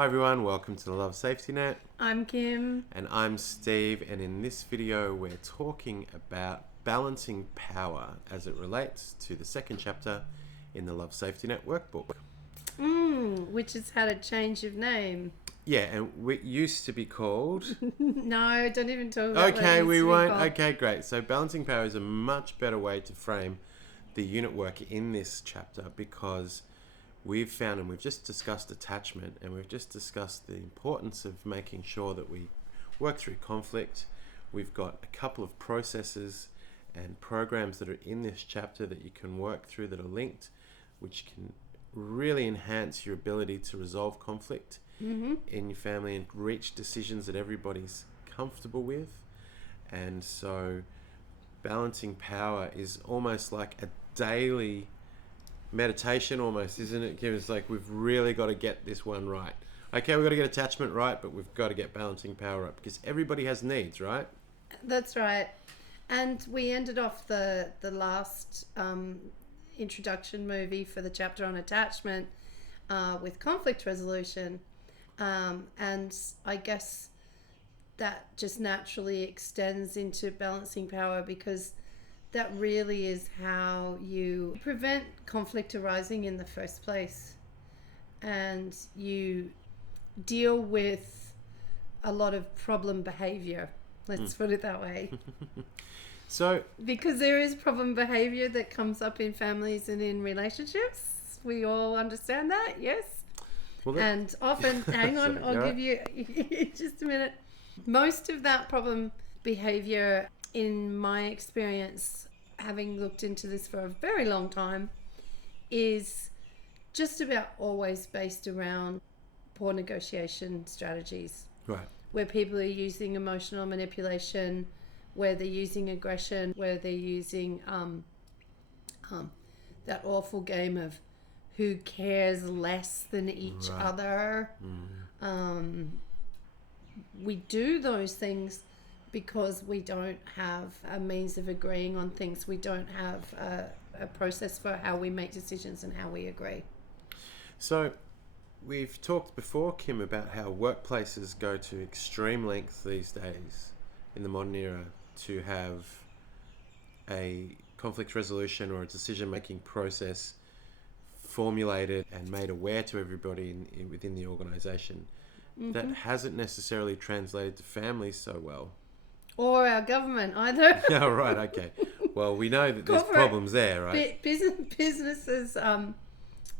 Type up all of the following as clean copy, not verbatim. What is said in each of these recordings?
Hi everyone, welcome to the Love Safety Net. I'm Kim. And I'm Steve, and in this video we're talking about balancing power as it relates to the second chapter in the Love Safety Net workbook. Which has had a change of name. Yeah, and we used to be called... No, don't even talk about Okay, what it we used to be won't. called. Okay, great. So balancing power is a much better way to frame the unit work in this chapter, because we've found, and we've just discussed attachment, and we've just discussed the importance of making sure that we work through conflict. We've got a couple of processes and programs that are in this chapter that you can work through that are linked, which can really enhance your ability to resolve conflict in your family and reach decisions that everybody's comfortable with. And so balancing power is almost like a daily meditation almost, isn't it? It's like we've really got to get this one right. Okay, we've got to get attachment right, but we've got to get balancing power up, because everybody has needs, right? That's right. And we ended off the last introduction movie for the chapter on attachment with conflict resolution. And I guess that just naturally extends into balancing power, because that really is how you prevent conflict arising in the first place. And you deal with a lot of problem behavior. Let's put it that way. So, Because there is problem behavior that comes up in families and in relationships. We all understand that, yes? well, And often, hang on, Sorry, I'll go give you just a minute. Most of that problem behavior, in my experience, having looked into this for a very long time, is just about always based around poor negotiation strategies, right. where people are using emotional manipulation, where they're using aggression, where they're using that awful game of who cares less than each Right. other. We do those things because we don't have a means of agreeing on things. We don't have a process for how we make decisions and how we agree. So, we've talked before, Kim, about how workplaces go to extreme lengths these days in the modern era to have a conflict resolution or a decision-making process formulated and made aware to everybody within the organisation. That hasn't necessarily translated to families so well. Or our government either. Yeah, right, okay. Well, we know that there's Corporate problems there, right? Businesses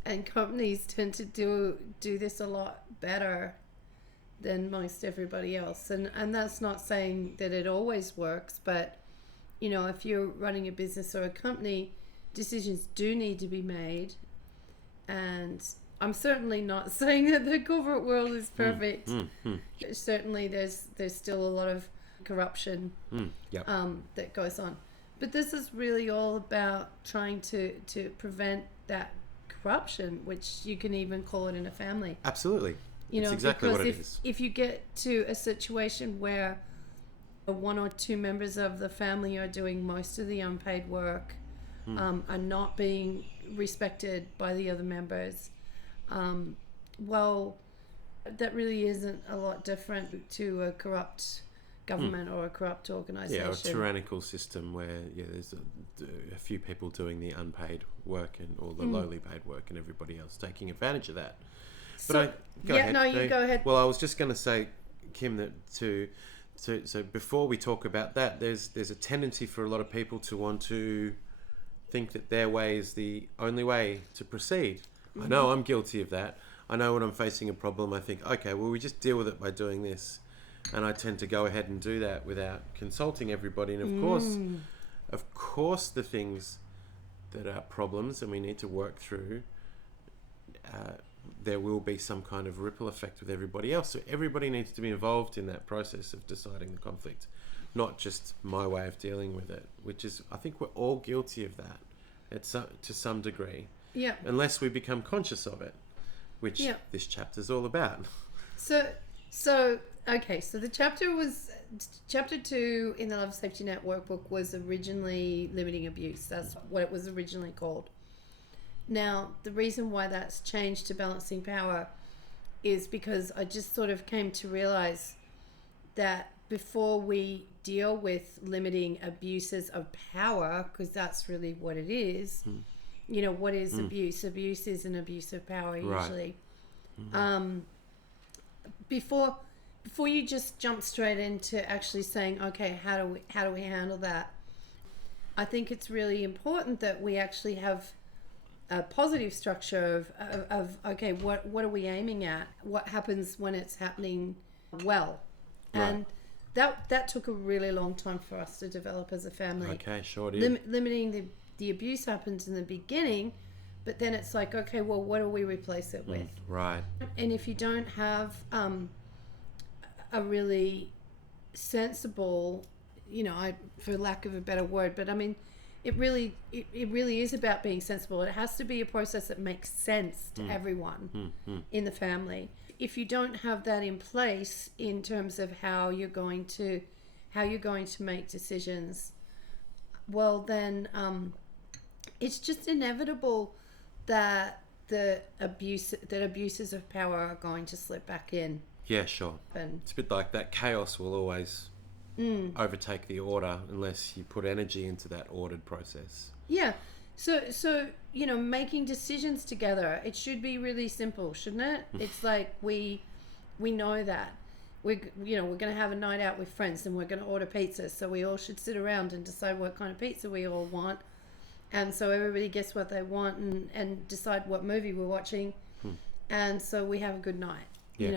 and companies tend to do this a lot better than most everybody else, and that's not saying that it always works, but you know, if you're running a business or a company, decisions do need to be made. And I'm certainly not saying that the corporate world is perfect. Certainly there's still a lot of corruption Yep. that goes on, but this is really all about trying to prevent that corruption, which you can even call it in a family. Absolutely. You know, It's exactly because what it is. if you get to a situation where one or two members of the family are doing most of the unpaid work, are not being respected by the other members, well, that really isn't a lot different to a corrupt government or a corrupt organisation. Yeah, a tyrannical system where there's a few people doing the unpaid work and all the lowly paid work, and everybody else taking advantage of that. But go ahead. You go ahead. Well, I was just going to say, Kim, that so before we talk about that, there's a tendency for a lot of people to want to think that their way is the only way to proceed. I know I'm guilty of that. I know when I'm facing a problem, I think, okay, well, we just deal with it by doing this. And I tend to go ahead and do that without consulting everybody. And of course, the things that are problems and we need to work through, there will be some kind of ripple effect with everybody else. So everybody needs to be involved in that process of deciding the conflict, not just my way of dealing with it, which is, I think we're all guilty of that to some degree. Yeah. Unless we become conscious of it, which this chapter's all about. So okay, so the chapter 2 in the Love Safety Net workbook was originally limiting abuse. That's what it was originally called. Now, the reason why that's changed to balancing power is because I just sort of came to realize that before we deal with limiting abuses of power, because that's really what it is, you know, what is abuse? Abuse is an abuse of power usually. Before you just jump straight into actually saying, okay, how do we handle that? I think it's really important that we actually have a positive structure of okay, what are we aiming at? What happens when it's happening well? And that took a really long time for us to develop as a family. Okay, sure did. Limiting the abuse happens in the beginning, but then it's like, okay, well, what do we replace it with? Right. And if you don't have a really sensible, you know, for lack of a better word, but I mean, it really is about being sensible. It has to be a process that makes sense to everyone in the family. If you don't have that in place in terms of how you're going to make decisions, well then it's just inevitable that abuses of power are going to slip back in. Yeah, sure. And it's a bit like that. Chaos will always overtake the order unless you put energy into that ordered process. yeah, so you know, making decisions together, it should be really simple, shouldn't it? It's like we know that we're going to have a night out with friends and we're going to order pizza, so we all should sit around and decide what kind of pizza we all want, and so everybody gets what they want and decide what movie we're watching, and so we have a good night. You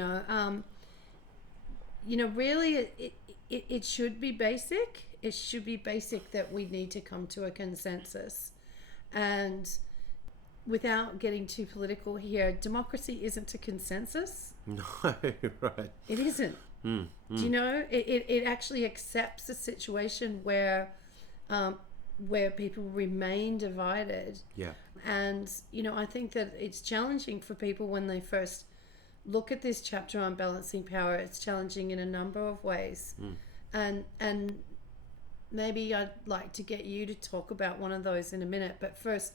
know, really it should be basic. It should be basic that we need to come to a consensus. And without getting too political here, democracy isn't a consensus. No, right. It isn't. Do you know? It actually accepts a situation where people remain divided. Yeah. And, you know, I think that it's challenging for people when they first look at this chapter on balancing power. It's challenging in a number of ways. And maybe I'd like to get you to talk about one of those in a minute. But first,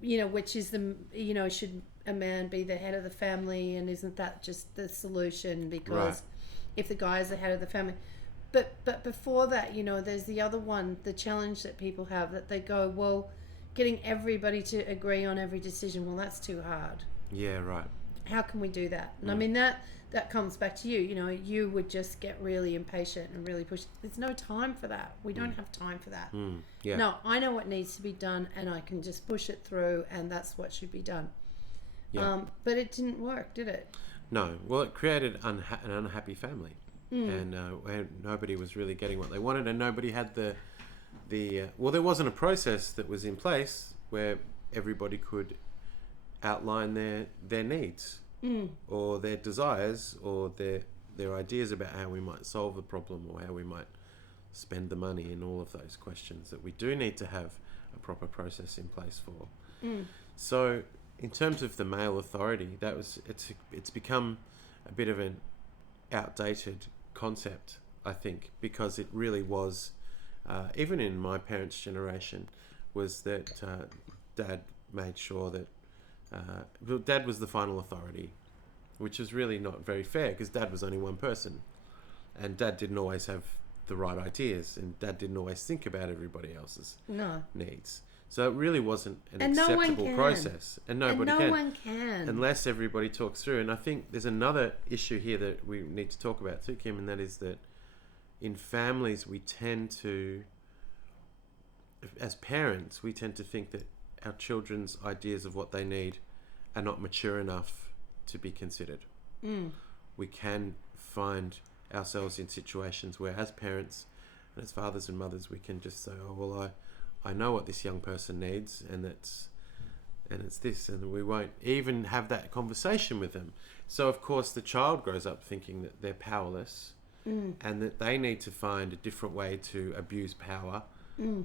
you know, which is should a man be the head of the family, and isn't that just the solution? Because if the guy is the head of the family. But before that, you know, there's the other one, the challenge that people have, that they go, well, getting everybody to agree on every decision, well, that's too hard. Yeah, right. How can we do that? And I mean, that comes back to you. You know, you would just get really impatient and really push. There's no time for that. We don't have time for that. Yeah. No, I know what needs to be done, and I can just push it through, and that's what should be done. Yeah. But it didn't work, did it? No. Well, it created an unhappy family, and where nobody was really getting what they wanted, and nobody had the well, there wasn't a process that was in place where everybody could outline their needs or their desires or their ideas about how we might solve the problem or how we might spend the money, and all of those questions that we do need to have a proper process in place for. So in terms of the male authority, it's become a bit of an outdated concept, I think, because it really was even in my parents' generation, was that Dad made sure that Dad was the final authority, which is really not very fair, because Dad was only one person, and Dad didn't always have the right ideas, and Dad didn't always think about everybody else's needs. So it really wasn't an acceptable process, and no one can unless everybody talks through. And I think there's another issue here that we need to talk about too, Kim, and that is that in families we tend to, as parents, we tend to think that our children's ideas of what they need are not mature enough to be considered. We can find ourselves in situations where, as parents and as fathers and mothers, we can just say, oh, well, I know what this young person needs, and it's this, and we won't even have that conversation with them. So of course the child grows up thinking that they're powerless, and that they need to find a different way to abuse power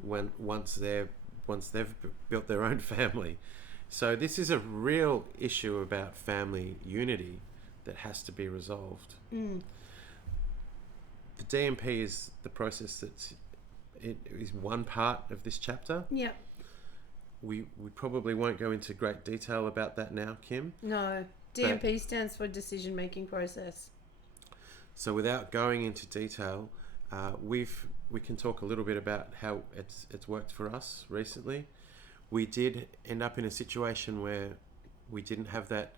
once they've built their own family. So this is a real issue about family unity that has to be resolved. The DMP is the process it is one part of this chapter. Yeah. We probably won't go into great detail about that now, Kim. No. DMP stands for decision making process. So without going into detail, we can talk a little bit about how it's worked for us recently. We did end up in a situation where we didn't have that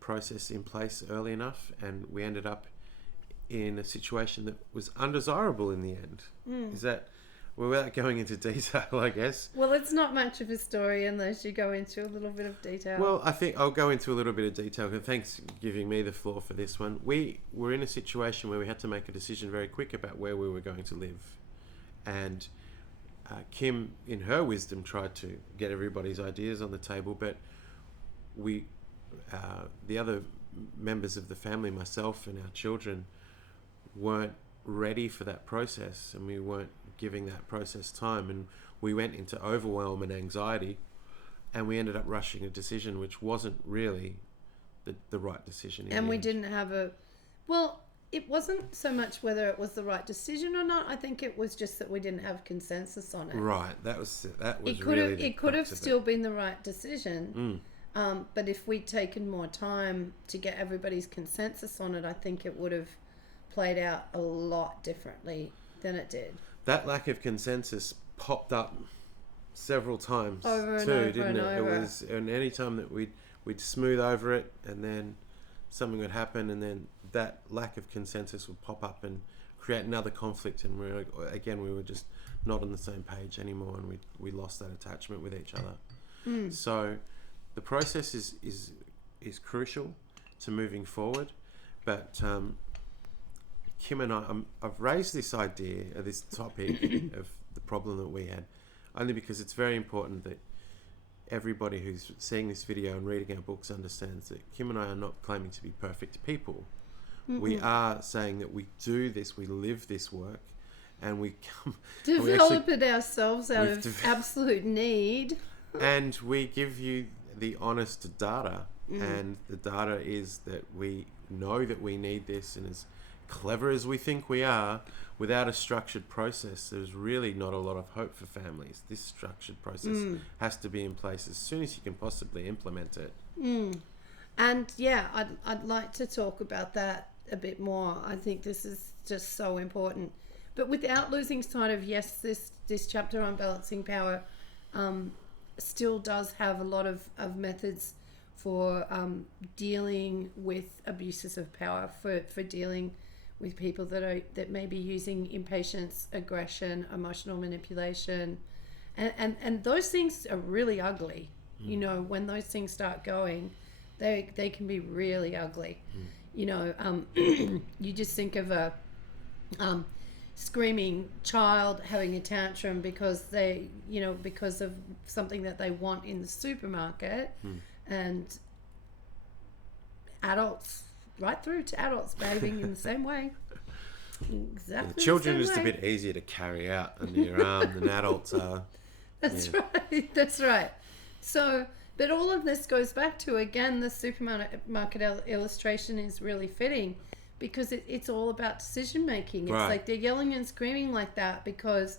process in place early enough, and we ended up in a situation that was undesirable in the end. Is that, well, without going into detail, I guess? Well, it's not much of a story unless you go into a little bit of detail. Well, I think I'll go into a little bit of detail, and thanks for giving me the floor for this one. We were in a situation where we had to make a decision very quick about where we were going to live. And Kim, in her wisdom, tried to get everybody's ideas on the table, but we, the other members of the family, myself and our children, weren't ready for that process, and we weren't giving that process time, and we went into overwhelm and anxiety, and we ended up rushing a decision which wasn't really the right decision. And we didn't have it wasn't so much whether it was the right decision or not. I think it was just that we didn't have consensus on it. Right, that was it could have still been the right decision. But if we'd taken more time to get everybody's consensus on it, I think it would have played out a lot differently than it did. That lack of consensus popped up several times over and too, over didn't and it? over. It was, and any time that we'd smooth over it, and then something would happen, and then that lack of consensus would pop up and create another conflict, and we were just not on the same page anymore, and we lost that attachment with each other. So the process is crucial to moving forward, but Kim and I've raised this idea, this topic of the problem that we had, only because it's very important that everybody who's seeing this video and reading our books understands that Kim and I are not claiming to be perfect people. We are saying that we do this, we live this work, and we develop it ourselves out of absolute need. And we give you the honest data, and the data is that we know that we need this, and as clever as we think we are, without a structured process, there's really not a lot of hope for families. This structured process has to be in place as soon as you can possibly implement it. And yeah, I'd like to talk about that a bit more. I think this is just so important. But without losing sight of, yes, this chapter on balancing power still does have a lot of methods for dealing with abuses of power, for dealing with people that may be using impatience, aggression, emotional manipulation, and those things are really ugly. You know, when those things start going, they can be really ugly. You know, you just think of a screaming child having a tantrum because because of something that they want in the supermarket, and adults, right through to adults, behaving in the same way. Exactly. Children are just a bit easier to carry out under your arm than adults are. That's right. So, but all of this goes back to, again, the supermarket illustration is really fitting, because it's all about decision making. It's like they're yelling and screaming like that because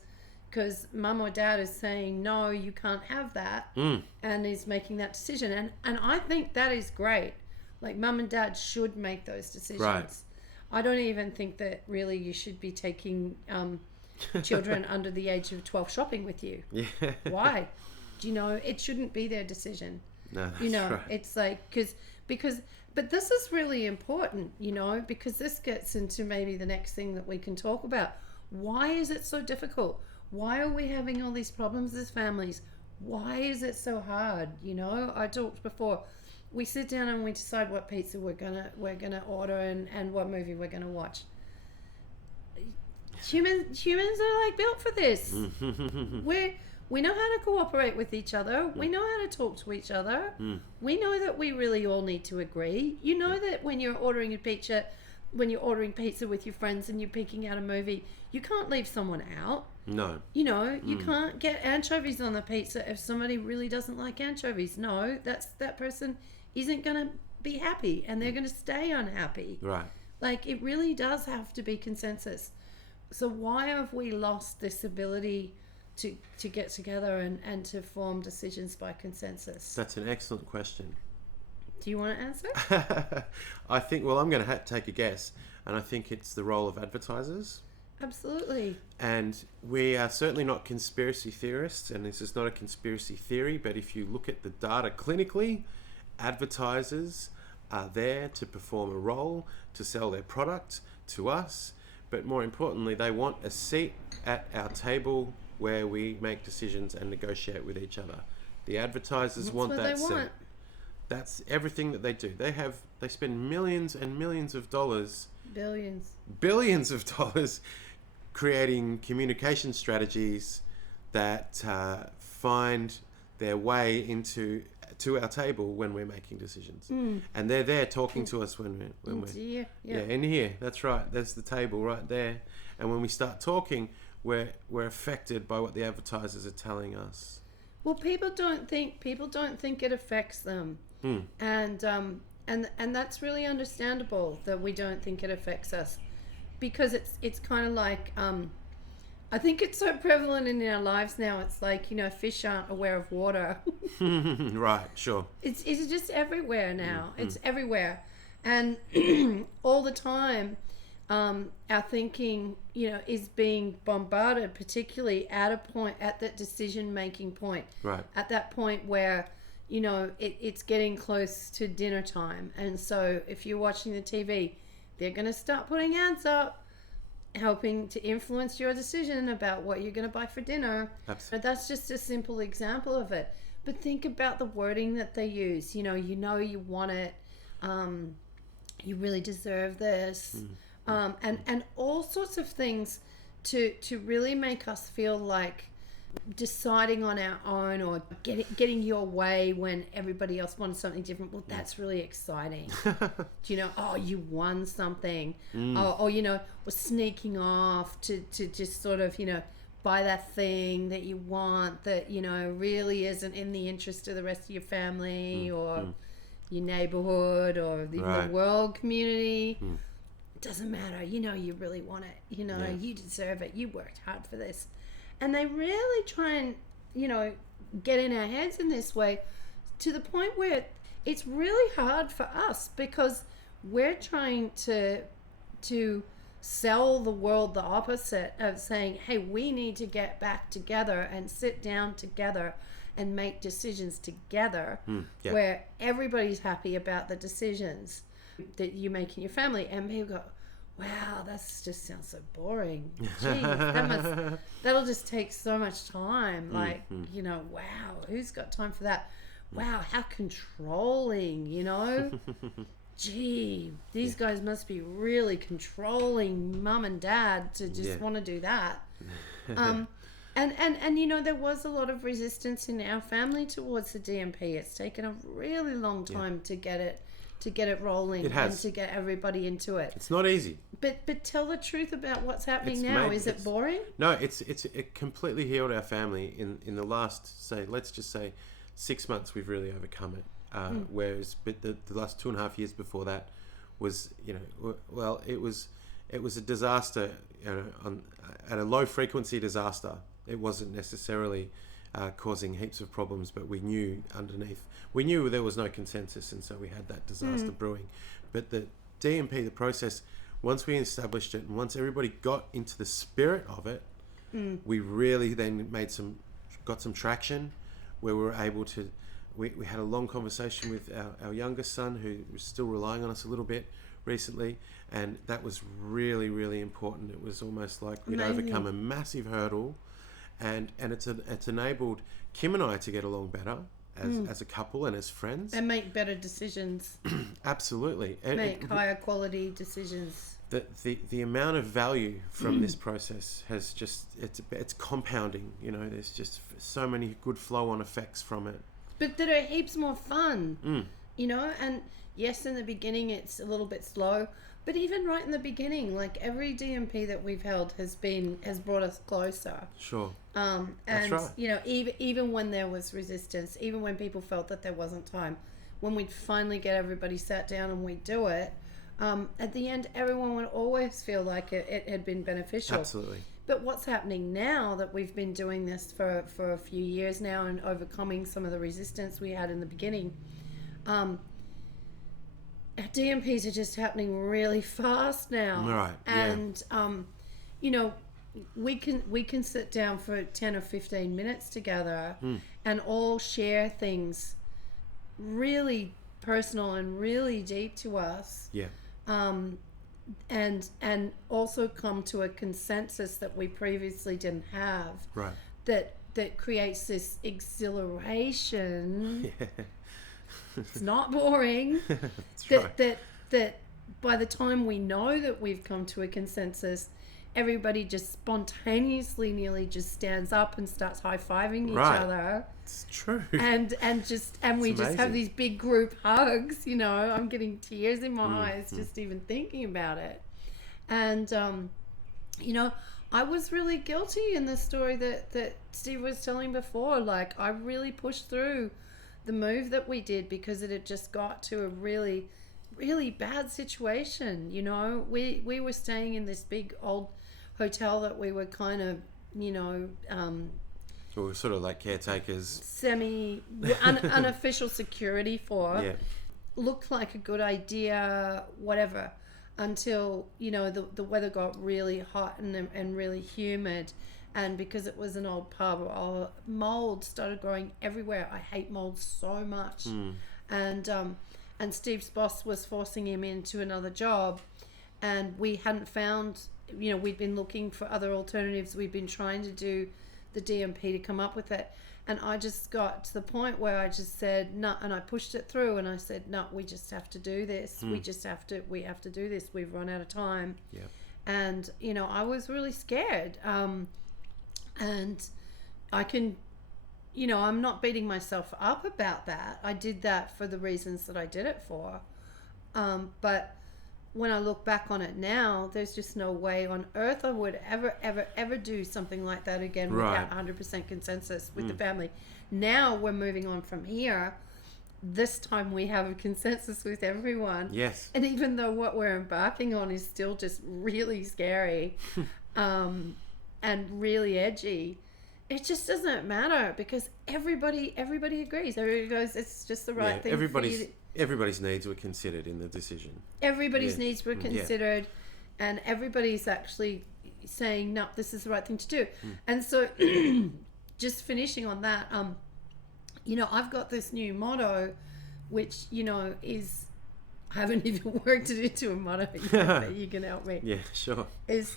mum or dad is saying, no, you can't have that, and is making that decision. And I think that is great. Like, mum and dad should make those decisions. Right. I don't even think that really you should be taking children under the age of 12 shopping with you. Yeah. Why? Do you know, it shouldn't be their decision. No, that's right. It's like, but this is really important, because this gets into maybe the next thing that we can talk about. Why is it so difficult? Why are we having all these problems as families? Why is it so hard? I talked before. We sit down and we decide what pizza we're gonna order and what movie we're gonna watch. Humans are like built for this. We know how to cooperate with each other. We know how to talk to each other. We know that we really all need to agree. You know that when you're ordering pizza with your friends and you're picking out a movie, you can't leave someone out. No. You can't get anchovies on the pizza if somebody really doesn't like anchovies. No, that person isn't going to be happy, and they're going to stay unhappy. Right. Like, it really does have to be consensus. So why have we lost this ability to get together and to form decisions by consensus? That's an excellent question. Do you want to answer? I think, well, I'm going to take a guess, and I think it's the role of advertisers. Absolutely. And we are certainly not conspiracy theorists, and this is not a conspiracy theory, but if you look at the data clinically, advertisers are there to perform a role, to sell their product to us, but more importantly, they want a seat at our table where we make decisions and negotiate with each other. The advertisers That's want what that they seat. want. That's everything that they do. They spend millions and millions of dollars, billions of dollars, creating communication strategies that find their way to our table when we're making decisions. And they're there talking to us when we're in here. That's right. There's the table right there. And when we start talking, we're affected by what the advertisers are telling us. Well, people don't think it affects them. And that's really understandable that we don't think it affects us, because it's kind of like I think it's so prevalent in our lives now. It's like, fish aren't aware of water. Right, sure. It's just everywhere now. It's everywhere, and all the time. Our thinking, is being bombarded, particularly at that decision-making point. Right. At that point where, it's getting close to dinner time. And so if you're watching the TV, they're going to start putting ads up, helping to influence your decision about what you're going to buy for dinner. Absolutely. But that's just a simple example of it. But think about the wording that they use. You want it. You really deserve this. And all sorts of things to really make us feel like deciding on our own, or getting your way when everybody else wanted something different. Well, that's really exciting. You won something. Or we're sneaking off to just sort of, buy that thing that you want that, really isn't in the interest of the rest of your family or your neighborhood or even the world community. Doesn't matter, you really want it, you deserve it, you worked hard for this. And they really try and get in our heads in this way, to the point where it's really hard for us, because we're trying to sell the world the opposite of saying, hey, we need to get back together and sit down together and make decisions together, where everybody's happy about the decisions that you make in your family. And people go, wow, that just sounds so boring. Jeez, that'll just take so much time. Wow, who's got time for that? Wow, how controlling, Gee, these guys must be really controlling mum and dad to just want to do that. And there was a lot of resistance in our family towards the DMP. It's taken a really long time to get it rolling. It has. And to get everybody into it. It's not easy. But tell the truth about what's happening now. Is it boring? No, it completely healed our family in the last, let's just say 6 months. We've really overcome it. Whereas the last 2.5 years before that was, it was a disaster, at a low frequency disaster. It wasn't necessarily causing heaps of problems, but we knew there was no consensus, and so we had that disaster brewing. But the DMP, the process, once we established it and once everybody got into the spirit of it, we really then got some traction, where we were able to, we had a long conversation with our youngest son, who was still relying on us a little bit recently, and that was really, really important. It was almost like we'd overcome a massive hurdle, and it's enabled Kim and I to get along better as a couple and as friends, and make better decisions. Absolutely. Make higher quality decisions. The amount of value from this process has just, it's compounding. There's just so many good flow-on effects from it. But that are heaps more fun. And yes, in the beginning it's a little bit slow, but even right in the beginning, like every DMP that we've held has brought us closer. Sure. And that's right. Even when there was resistance, even when people felt that there wasn't time, when we'd finally get everybody sat down and we do it, at the end everyone would always feel like it had been beneficial. Absolutely. But what's happening now that we've been doing this for a few years now and overcoming some of the resistance we had in the beginning, DMPs are just happening really fast now. Right, yeah. And you know, we can sit down for 10 or 15 minutes together and all share things really personal and really deep to us. Yeah. And also come to a consensus that we previously didn't have. Right. That creates this exhilaration. Yeah. It's not boring. That's that right. that by the time we know that we've come to a consensus, everybody just spontaneously nearly just stands up and starts high-fiving each Right. other. It's true. And we It's just have amazing. these big group hugs, you know. I'm getting tears in my eyes just even thinking about it. And you know, I was really guilty in the story that Steve was telling before. Like, I really pushed through the move that we did because it had just got to a really, really bad situation. You know, we were staying in this big old hotel that we were kind of, you know, We were sort of like caretakers. unofficial security for. Yeah. Looked like a good idea, whatever, until, you know, the weather got really hot and really humid. And because it was an old pub, mold started growing everywhere. I hate mold so much. And Steve's boss was forcing him into another job, and we hadn't found, you know, we'd been looking for other alternatives. We'd been trying to do the DMP to come up with it. And I just got to the point where I just said, no, and I pushed it through, and I said, no, we just have to do this. We have to do this. We've run out of time. Yeah. And, you know, I was really scared. And I can, you know, I'm not beating myself up about that. I did that for the reasons that I did it for. But when I look back on it now, there's just no way on earth I would ever do something like that again Right. without 100% consensus with the family. Now we're moving on from here. This time we have a consensus with everyone. Yes. And even though what we're embarking on is still just really scary and really edgy, it just doesn't matter because everybody agrees. Everybody goes, it's just the right thing for you to, Everybody's needs were considered in the decision. everybody's Yeah. needs were considered, and everybody's actually saying, no, this is the right thing to do. And so just finishing on that, you know, I've got this new motto, which, you know, is, I haven't even worked it into a motto yet, but you can help me, Yeah, sure. is,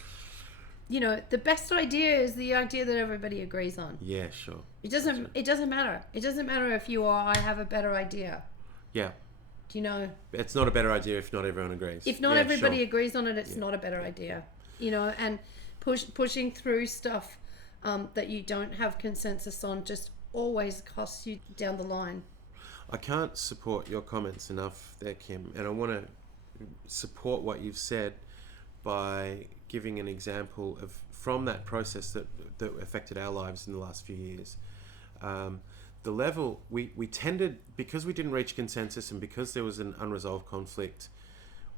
you know, the best idea is the idea that everybody agrees on. Yeah, sure. It doesn't matter. It doesn't matter if you or I have a better idea. Yeah. Do you know? It's not a better idea if not everyone agrees. If not Yeah, everybody sure. agrees on it, it's not a better idea. You know, and pushing through stuff that you don't have consensus on just always costs you down the line. I can't support your comments enough there, Kim, and I want to support what you've said by giving an example of from that process that affected our lives in the last few years. The level we tended, because we didn't reach consensus and because there was an unresolved conflict,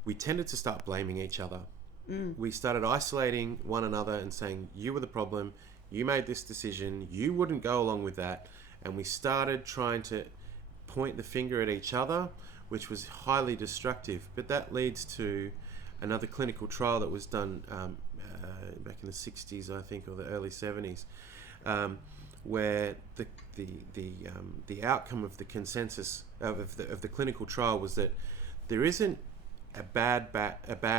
we tended to start blaming each other. We started isolating one another and saying, you were the problem, you made this decision, you wouldn't go along with that. And we started trying to point the finger at each other, which was highly destructive. But that leads to another clinical trial that was done back in the 60s, I think, or the early 70s, where the outcome of the consensus of the clinical trial was that there isn't a bad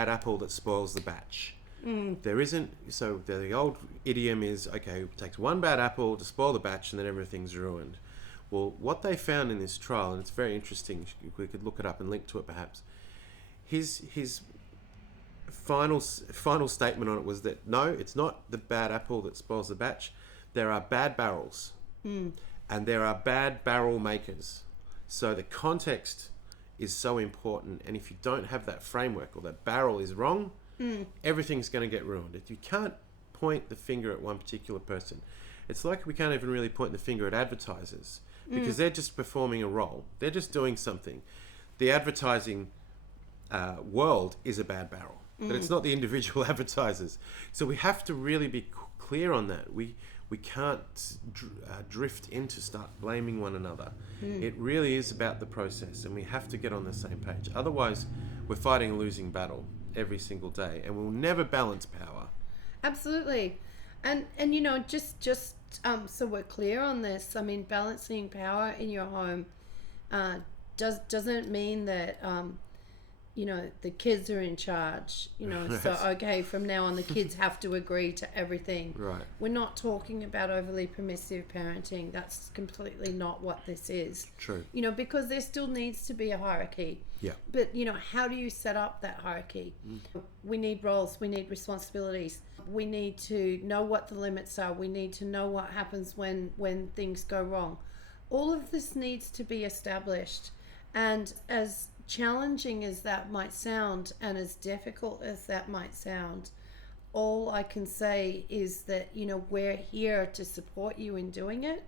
apple that spoils the batch. There isn't. So the old idiom is, okay, it takes one bad apple to spoil the batch and then everything's ruined. Well, what they found in this trial, and it's very interesting, we could look it up and link to it perhaps, his final statement on it was that no, it's not the bad apple that spoils the batch. There are bad barrels, and there are bad barrel makers. So the context is so important, and if you don't have that framework, or that barrel is wrong, everything's going to get ruined. You can't point the finger at one particular person. It's like we can't even really point the finger at advertisers because they're just performing a role. They're just doing something. The advertising world is a bad barrel, but it's not the individual advertisers. So we have to really be clear on that. We we can't drift into start blaming one another. It really is about the process, and we have to get on the same page. Otherwise, we're fighting a losing battle every single day, and we'll never balance power. Absolutely. And just so we're clear on this, I mean, balancing power in your home doesn't mean that the kids are in charge, so okay, from now on the kids have to agree to everything. Right. We're not talking about overly permissive parenting. That's completely not what this is. True. Because there still needs to be a hierarchy. Yeah. But how do you set up that hierarchy? We need roles, we need responsibilities. We need to know what the limits are. We need to know what happens when things go wrong. All of this needs to be established. And as challenging as that might sound, and as difficult as that might sound, all I can say is that we're here to support you in doing it.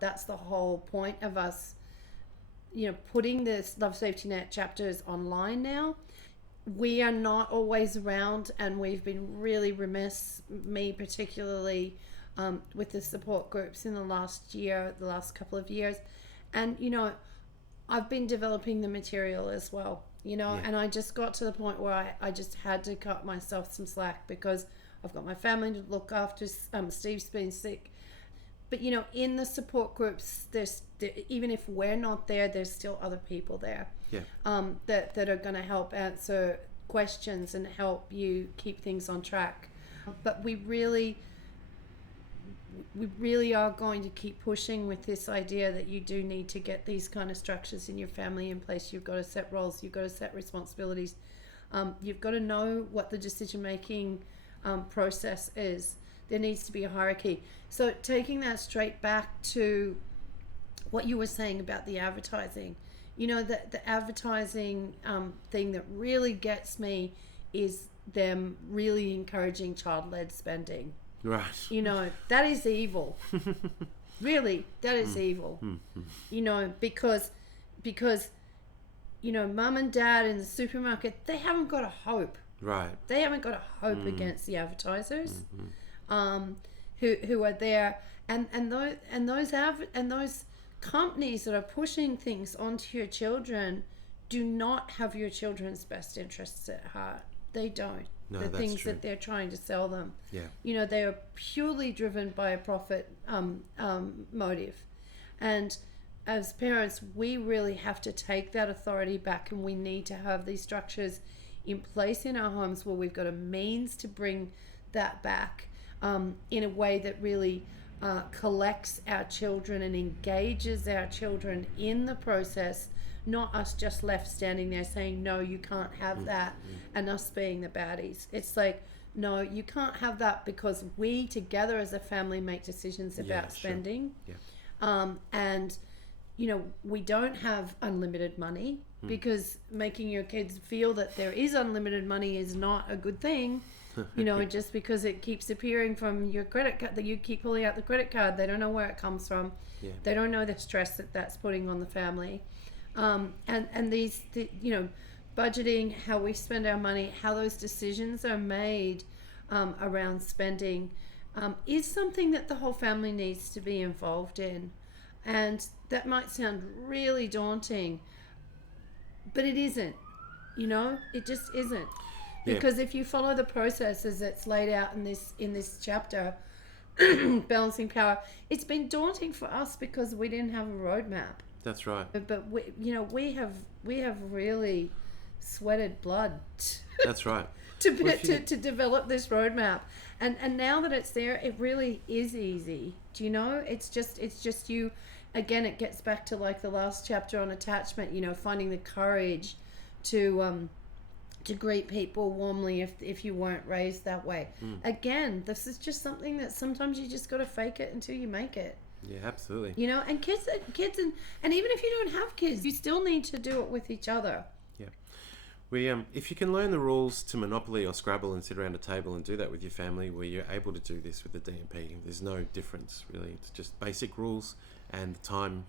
That's the whole point of us putting this Love Safety Net chapters online now. We are not always around, and we've been really remiss, me particularly, with the support groups in the last couple of years. And I've been developing the material as well, and I just got to the point where I just had to cut myself some slack because I've got my family to look after. Steve's been sick. But, in the support groups, even if we're not there, there's still other people there that are going to help answer questions and help you keep things on track. But we really are going to keep pushing with this idea that you do need to get these kind of structures in your family in place. You've got to set roles, you've got to set responsibilities, you've got to know what the decision-making process is. There needs to be a hierarchy. So taking that straight back to what you were saying about the advertising, the advertising thing that really gets me is them really encouraging child-led spending. Right. That is evil. Really, that is evil. Because mum and dad in the supermarket, they haven't got a hope. Right. They haven't got a hope against the advertisers who are there, and those companies that are pushing things onto your children do not have your children's best interests at heart. They don't. No, the that's things true. that they're trying to sell them. Yeah. They are purely driven by a profit motive. And as parents, we really have to take that authority back, and we need to have these structures in place in our homes where we've got a means to bring that back in a way that really collects our children and engages our children in the process, not us just left standing there saying, no, you can't have that, and us being the baddies. It's like, no, you can't have that because we together as a family make decisions about spending. Sure. Yeah. And, we don't have unlimited money because making your kids feel that there is unlimited money is not a good thing. Just because it keeps appearing from your credit card, that you keep pulling out the credit card, they don't know where it comes from. Yeah. They don't know the stress that's putting on the family. And these, budgeting, how we spend our money, how those decisions are made around spending is something that the whole family needs to be involved in. And that might sound really daunting, but it isn't. It just isn't. Because if you follow the processes that's laid out in this chapter, balancing power, it's been daunting for us because we didn't have a roadmap. That's right. But we have really sweated blood. That's right. to develop this roadmap, and now that it's there, it really is easy. Do you know? It's just you. Again, it gets back to like the last chapter on attachment. Finding the courage to greet people warmly if you weren't raised that way. Again, this is just something that sometimes you just got to fake it until you make it. Yeah, absolutely. And kids and even if you don't have kids, you still need to do it with each other. Yeah. We if you can learn the rules to Monopoly or Scrabble and sit around a table and do that with your family, where you're able to do this with the DMP, there's no difference really. It's just basic rules and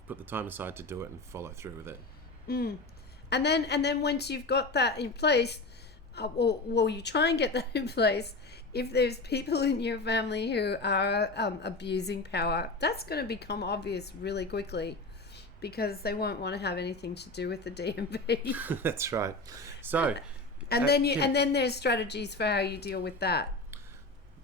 put the time aside to do it and follow through with it. And then once you've got that in place, well, you try and get that in place. If there's people in your family who are abusing power, that's going to become obvious really quickly, because they won't want to have anything to do with the DMV. That's right. So, and then there's strategies for how you deal with that.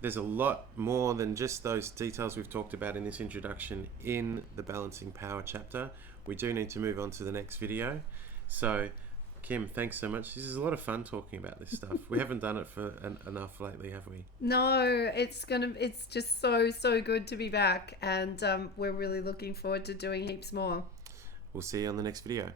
There's a lot more than just those details we've talked about in this introduction in the Balancing Power chapter. We do need to move on to the next video. So, Kim, thanks so much. This is a lot of fun talking about this stuff. We haven't done it for enough lately, have we? No, it's just so good to be back, and we're really looking forward to doing heaps more. We'll see you on the next video.